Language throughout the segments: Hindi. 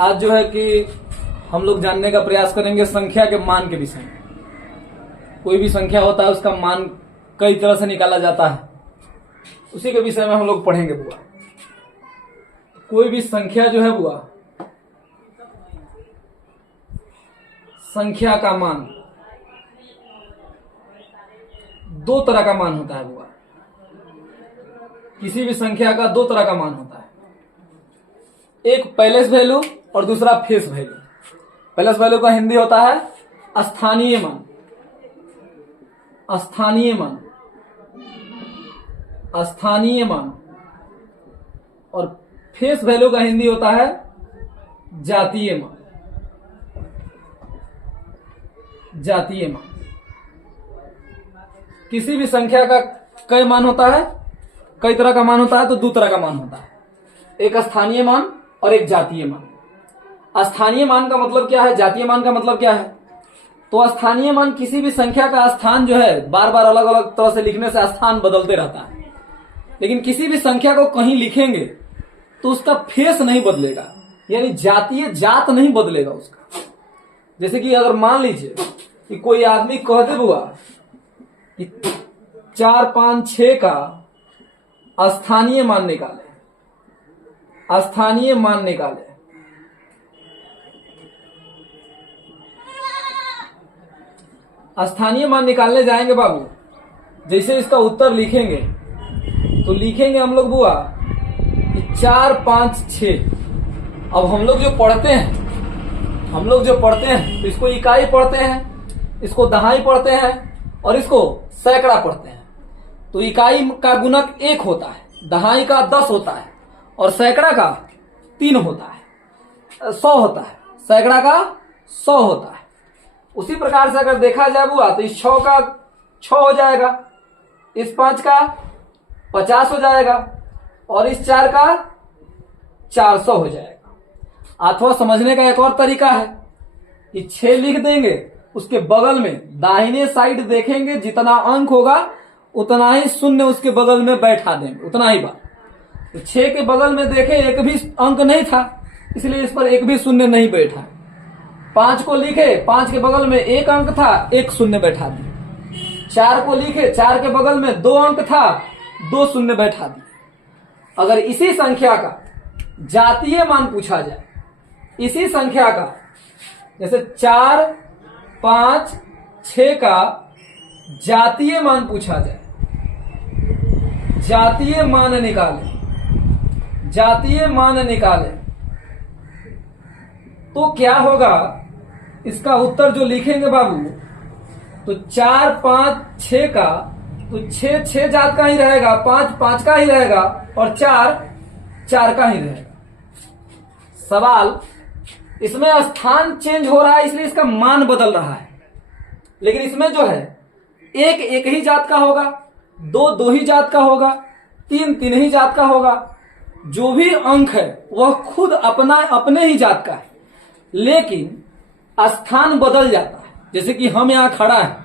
आज जो है कि हम लोग जानने का प्रयास करेंगे संख्या के मान के विषय में। कोई भी संख्या होता है उसका मान कई तरह से निकाला जाता है, उसी के विषय में हम लोग पढ़ेंगे बुआ। कोई भी संख्या जो है बुआ, संख्या का मान दो तरह का मान होता है बुआ। किसी भी संख्या का दो तरह का मान होता है, एक पैलेस वैल्यू और दूसरा फेस वैल्यू। पैलेस वैल्यू का हिंदी होता है स्थानीय मान, स्थानीय मान, स्थानीय मान। और फेस वैल्यू का हिंदी होता है जातीय मान, जातीय मान। किसी भी संख्या का कई मान होता है, कई तरह का मान होता है, तो दो तरह का मान होता है, एक स्थानीय मान और एक जातीय मान। स्थानीय मान का मतलब क्या है, जातीय मान का मतलब क्या है? तो स्थानीय मान किसी भी संख्या का स्थान जो है बार बार अलग अलग तरह से लिखने से स्थान बदलते रहता है, लेकिन किसी भी संख्या को कहीं लिखेंगे तो उसका फेस नहीं बदलेगा, यानी जातीय जात नहीं बदलेगा उसका। जैसे कि अगर मान लीजिए कि कोई आदमी कह दे बुआ कि 4, 5, 6 का स्थानीय मान निकाले, स्थानीय मान निकाले। स्थानीय मान निकालने जाएंगे बाबू, जैसे इसका उत्तर लिखेंगे तो लिखेंगे हम लोग बुआ कि 4, 5, 6। अब हम लोग जो पढ़ते हैं तो इसको इकाई पढ़ते हैं, इसको दहाई पढ़ते हैं और इसको सैकड़ा पढ़ते हैं। तो इकाई का गुणक 1 होता है, दहाई का 10 होता है और सैकड़ा का 3 होता है, 100 होता है, सैकड़ा का 100 होता है। उसी प्रकार से अगर देखा जाए बुआ तो इस 6 का 6 हो जाएगा, इस 5 का 50 हो जाएगा और इस 4 का 400 हो जाएगा। अथवा समझने का एक और तरीका है कि 6 लिख देंगे, उसके बगल में दाहिने साइड देखेंगे, जितना अंक होगा उतना ही शून्य उसके बगल में बैठा देंगे, उतना ही बात। तो 6 के बगल में देखे एक भी अंक नहीं था, इसलिए इस पर एक भी शून्य नहीं बैठा। 5 को लिखे, 5 के बगल में 1 अंक था, 1 शून्य बैठा दिए। 4 को लिखे, 4 के बगल में 2 अंक था, 2 शून्य बैठा दिए। अगर इसी संख्या का जातीय मान पूछा जाए, इसी संख्या का जैसे 4, 5, 6 का जातीय मान पूछा जाए, जातीय मान निकाले, जातीय मान निकाले तो क्या होगा? इसका उत्तर जो लिखेंगे बाबू तो 4, 5, 6 का तो 6 जात का ही रहेगा, 5 5 का ही रहेगा और 4 4 का ही रहेगा। सवाल, इसमें स्थान चेंज हो रहा है इसलिए इसका मान बदल रहा है, लेकिन इसमें जो है 1 1 ही जात का होगा, 2 2 ही जात का होगा, 3 3 ही जात का होगा। जो भी अंक है वह खुद अपने ही जात का है, लेकिन स्थान बदल जाता है। जैसे कि हम यहाँ खड़ा है,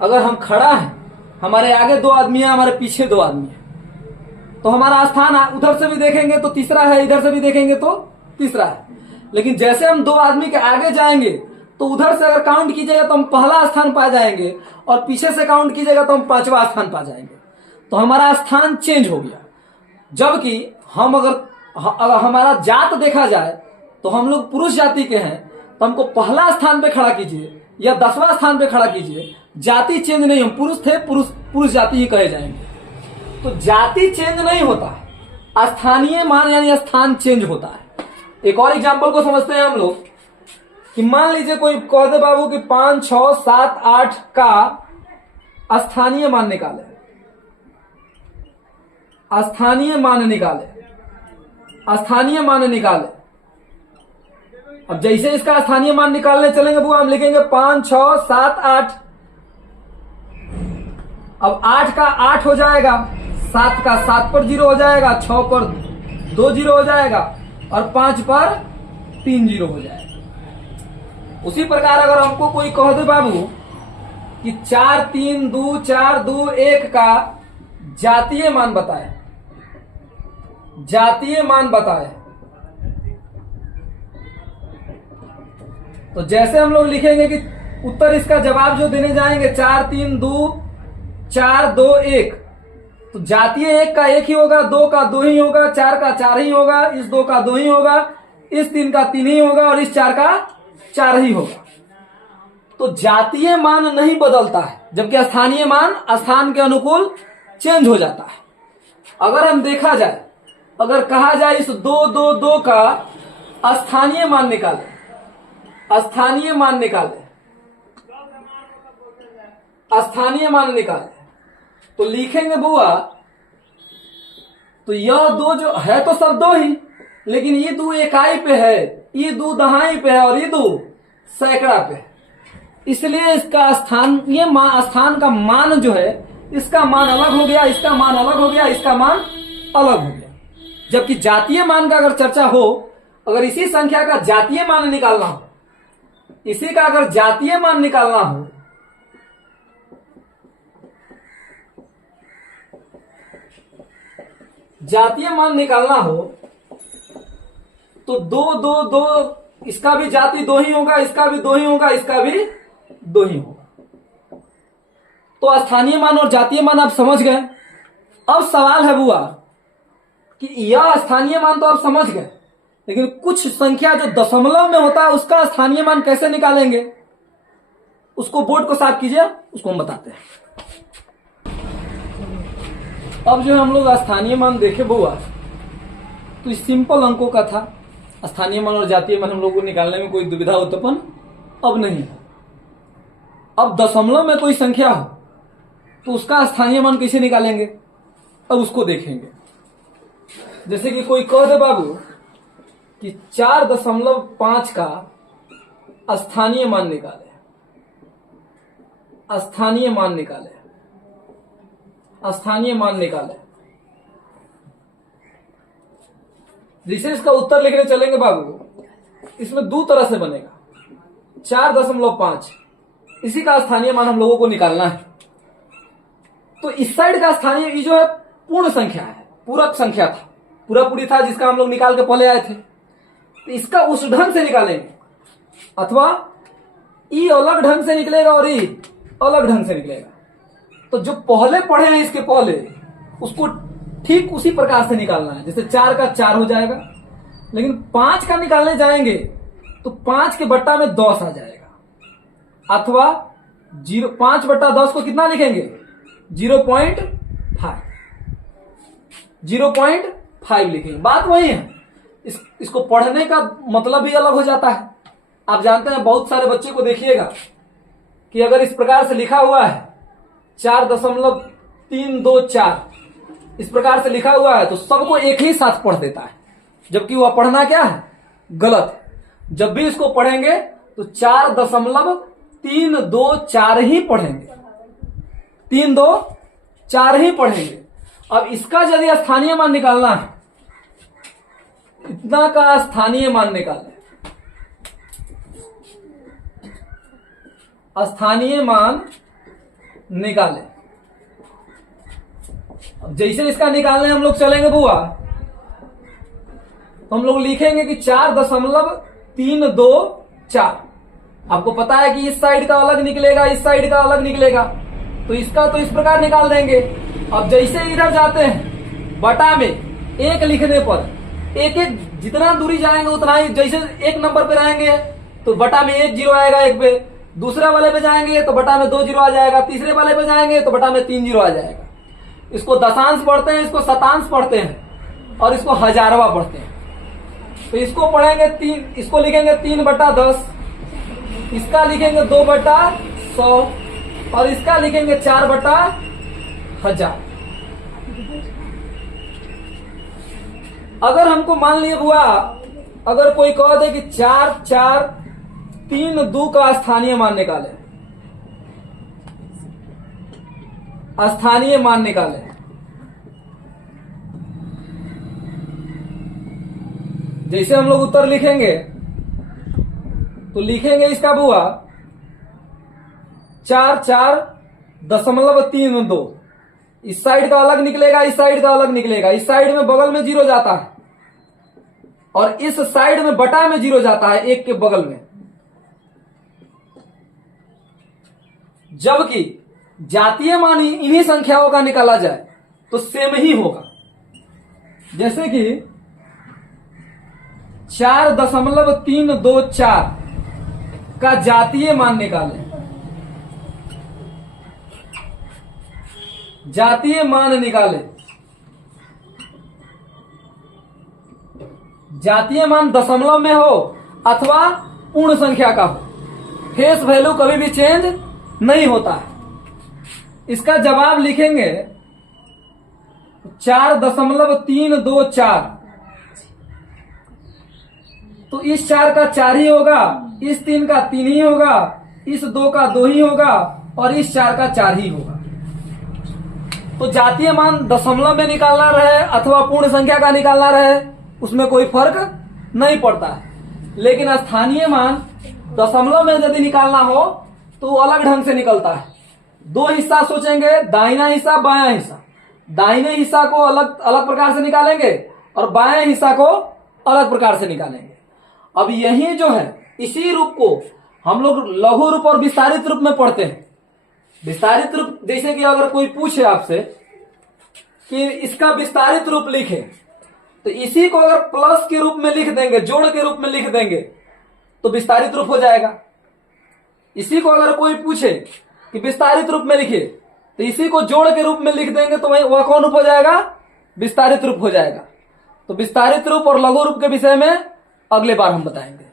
अगर हम खड़ा है, हमारे आगे 2 आदमी है, हमारे पीछे 2 आदमी है, तो हमारा स्थान उधर से भी देखेंगे तो तीसरा है, इधर से भी देखेंगे तो तीसरा है। लेकिन जैसे हम 2 आदमी के आगे जाएंगे तो उधर से अगर काउंट कीजिएगा तो हम पहला स्थान पा जाएंगे और पीछे से काउंट कीजिएगा तो हम 5वां स्थान पा जाएंगे। तो हमारा स्थान चेंज हो गया। जबकि हम अगर हमारा जात देखा जाए तो हम लोग पुरुष जाति के हैं, तो हमको पहला स्थान पे खड़ा कीजिए या 10वां स्थान पे खड़ा कीजिए, जाति चेंज नहीं, हम पुरुष थे, पुरुष जाति ही कहे जाएंगे। तो जाति चेंज नहीं होता है, स्थानीय मान यानी स्थान चेंज होता है। एक और एग्जांपल को समझते हैं हम लोग कि मान लीजिए कोई कह दे बाबू कि 5, 6, 7, 8 का स्थानीय मान निकाले, स्थानीय मान निकाले, स्थानीय मान निकाले। अब जैसे इसका स्थानीय मान निकालने चलेंगे बुआ, हम लिखेंगे 5, 6, 7, 8। अब 8 का 8 हो जाएगा, 7 का 7 पर 0 हो जाएगा, 6 पर 2 0 हो जाएगा और 5 पर 3 0 हो जाएगा। उसी प्रकार अगर हमको कोई कह दे बाबू कि 4, 3, 2, 4, 2, 1 का जातीय मान बताए, जातीय मान बताए, तो जैसे हम लोग लिखेंगे कि उत्तर इसका जवाब जो देने जाएंगे 4 3 2 4 2 1, तो जातीय 1 का 1 ही होगा, 2 का 2 ही होगा, 4 का 4 ही होगा, इस 2 का 2 ही होगा, इस 3 का 3 ही होगा और इस 4 का 4 ही होगा। तो जातीय मान नहीं बदलता है, जबकि स्थानीय मान स्थान के अनुकूल चेंज हो जाता है। अगर हम देखा जाए, अगर कहा जाए इस 2 2 2 का स्थानीय मान निकाले, स्थानीय मान निकाले, स्थानीय मान निकाले, तो लिखेंगे बुआ, तो यह 2 जो है तो सब 2 ही, लेकिन ये 2 इकाई पे है, ये 2 दहाई पे है और ये 2 सैकड़ा पे है। इसलिए इसका स्थानीय मान, स्थान का मान जो है, इसका मान अलग हो गया, इसका मान अलग हो गया, इसका मान अलग हो गया। जबकि जातीय मान का अगर चर्चा हो, अगर इसी संख्या का जातीय मान निकालना हो, इसी का अगर जातीय मान निकालना हो, जातीय मान निकालना हो, तो 2 2 2, इसका भी जाति 2 ही होगा, इसका भी 2 ही होगा, इसका भी 2 ही होगा। तो स्थानीय मान और जातीय मान आप समझ गए। अब सवाल है बुआ कि यह स्थानीय मान तो आप समझ गए, लेकिन कुछ संख्या जो दशमलव में होता है उसका स्थानीय मान कैसे निकालेंगे, उसको बोर्ड को साफ कीजिए, उसको हम बताते हैं। अब जो हम लोग स्थानीय मान देखे बुआ, तो इस सिंपल अंकों का था। स्थानीय मान और जातीय मान हम लोग को निकालने में कोई दुविधा उत्पन्न अब नहीं है। अब दशमलव में कोई संख्या हो तो उसका स्थानीय मान कैसे निकालेंगे, अब उसको देखेंगे। जैसे कि कोई कह दे बाबू कि 4.5 का स्थानीय मान निकाले, स्थानीय मान निकाले, स्थानीय मान निकाले। जिसे इसका उत्तर लिखने चलेंगे बाबू, इसमें 2 तरह से बनेगा। 4.5 इसी का स्थानीय मान हम लोगों को निकालना है। तो इस साइड का स्थानीय, ये जो है पूर्ण संख्या है, पूरक संख्या था, पूरा पूरी था, जिसका हम लोग निकाल के पहले आए थे। तो इसका उस ढंग से निकालेंगे, अथवा ई अलग ढंग से निकलेगा और ई अलग ढंग से निकलेगा। तो जो पहले पढ़े हैं इसके पहले, उसको ठीक उसी प्रकार से निकालना है। जैसे 4 का 4 हो जाएगा, लेकिन 5 का निकालने जाएंगे तो 5 के बट्टा में 10 आ जाएगा, अथवा 5/10 को कितना लिखेंगे, 0.5, 0.5 लिखेंगे। बात वही है। इसको पढ़ने का मतलब भी अलग हो जाता है। आप जानते हैं, बहुत सारे बच्चे को देखिएगा कि अगर इस प्रकार से लिखा हुआ है 4.324, इस प्रकार से लिखा हुआ है, तो सबको एक ही साथ पढ़ देता है, जबकि वह पढ़ना क्या है, गलत है। जब भी इसको पढ़ेंगे तो 4.324 ही पढ़ेंगे, 324 ही पढ़ेंगे। अब इसका यदि स्थानीय मान निकालना है, इतना का स्थानीय मान निकालें, स्थानीय मान निकालें। अब जैसे इसका निकालने हम लोग चलेंगे बुआ, तो हम लोग लिखेंगे कि 4.324। आपको पता है कि इस साइड का अलग निकलेगा, इस साइड का अलग निकलेगा, तो इसका तो इस प्रकार निकाल देंगे। अब जैसे इधर जाते हैं, बटा में 1 लिखने पर एक एक जितना दूरी जाएंगे उतना ही, जैसे 1 नंबर पे रहेंगे तो बटा में 1 जीरो आएगा, 1 पे। दूसरे वाले पे जाएंगे तो बटा में 2 जीरो आ जाएगा, तीसरे वाले पे जाएंगे तो बटा में 3 जीरो आ जाएगा। इसको दशांश पढ़ते हैं, इसको शतांश पढ़ते हैं, और इसको हजारवा पढ़ते हैं। तो इसको पढ़ेंगे 3, इसको लिखेंगे 3/10, इसका लिखेंगे 2/100 और इसका लिखेंगे 4/1000। अगर हमको मान लिए बुआ, अगर कोई कह दे कि 4 4 3 2 का स्थानीय मान निकाले, स्थानीय मान निकाले, जैसे हम लोग उत्तर लिखेंगे तो लिखेंगे इसका बुआ 4.4.32। इस साइड का अलग निकलेगा, इस साइड का अलग निकलेगा, इस साइड में बगल में 0 जाता है और इस साइड में बटा में 0 जाता है, 1 के बगल में। जबकि जातीय मान इन्हीं संख्याओं का निकाला जाए तो सेम ही होगा। जैसे कि 4.324 का जातीय मान निकालें। जातीय मान निकालें। जातीय मान दशमलव में हो अथवा पूर्ण संख्या का हो, फेस वैल्यू कभी भी चेंज नहीं होता है। इसका जवाब लिखेंगे 4.324, तो इस 4 का 4 ही होगा, इस 3 का 3 ही होगा, इस 2 का 2 ही होगा और इस 4 का 4 ही होगा। तो जातीय मान दशमलव में निकालना रहे अथवा पूर्ण संख्या का निकालना रहे, उसमें कोई फर्क नहीं पड़ता है। लेकिन स्थानीय मान दशमलव में यदि निकालना हो तो अलग ढंग से निकलता है। दो हिस्सा सोचेंगे, दाहिना हिस्सा बायां हिस्सा। दाहिने हिस्सा को अलग अलग प्रकार से निकालेंगे और बाएं हिस्सा को अलग प्रकार से निकालेंगे। अब यही जो है, इसी रूप को हम लोग लघु रूप और विस्तारित रूप में पढ़ते हैं। विस्तारित रूप, जैसे कि अगर कोई पूछे आपसे कि इसका विस्तारित रूप लिखे, तो इसी को अगर प्लस के रूप में लिख देंगे, जोड़ के रूप में लिख देंगे तो विस्तारित रूप हो जाएगा। इसी को अगर कोई पूछे कि विस्तारित रूप में लिखिए, तो इसी को जोड़ के रूप में लिख देंगे तो वह कौन रूप हो जाएगा? विस्तारित रूप हो जाएगा। तो विस्तारित रूप और लघु रूप के विषय में अगले बार हम बताएंगे।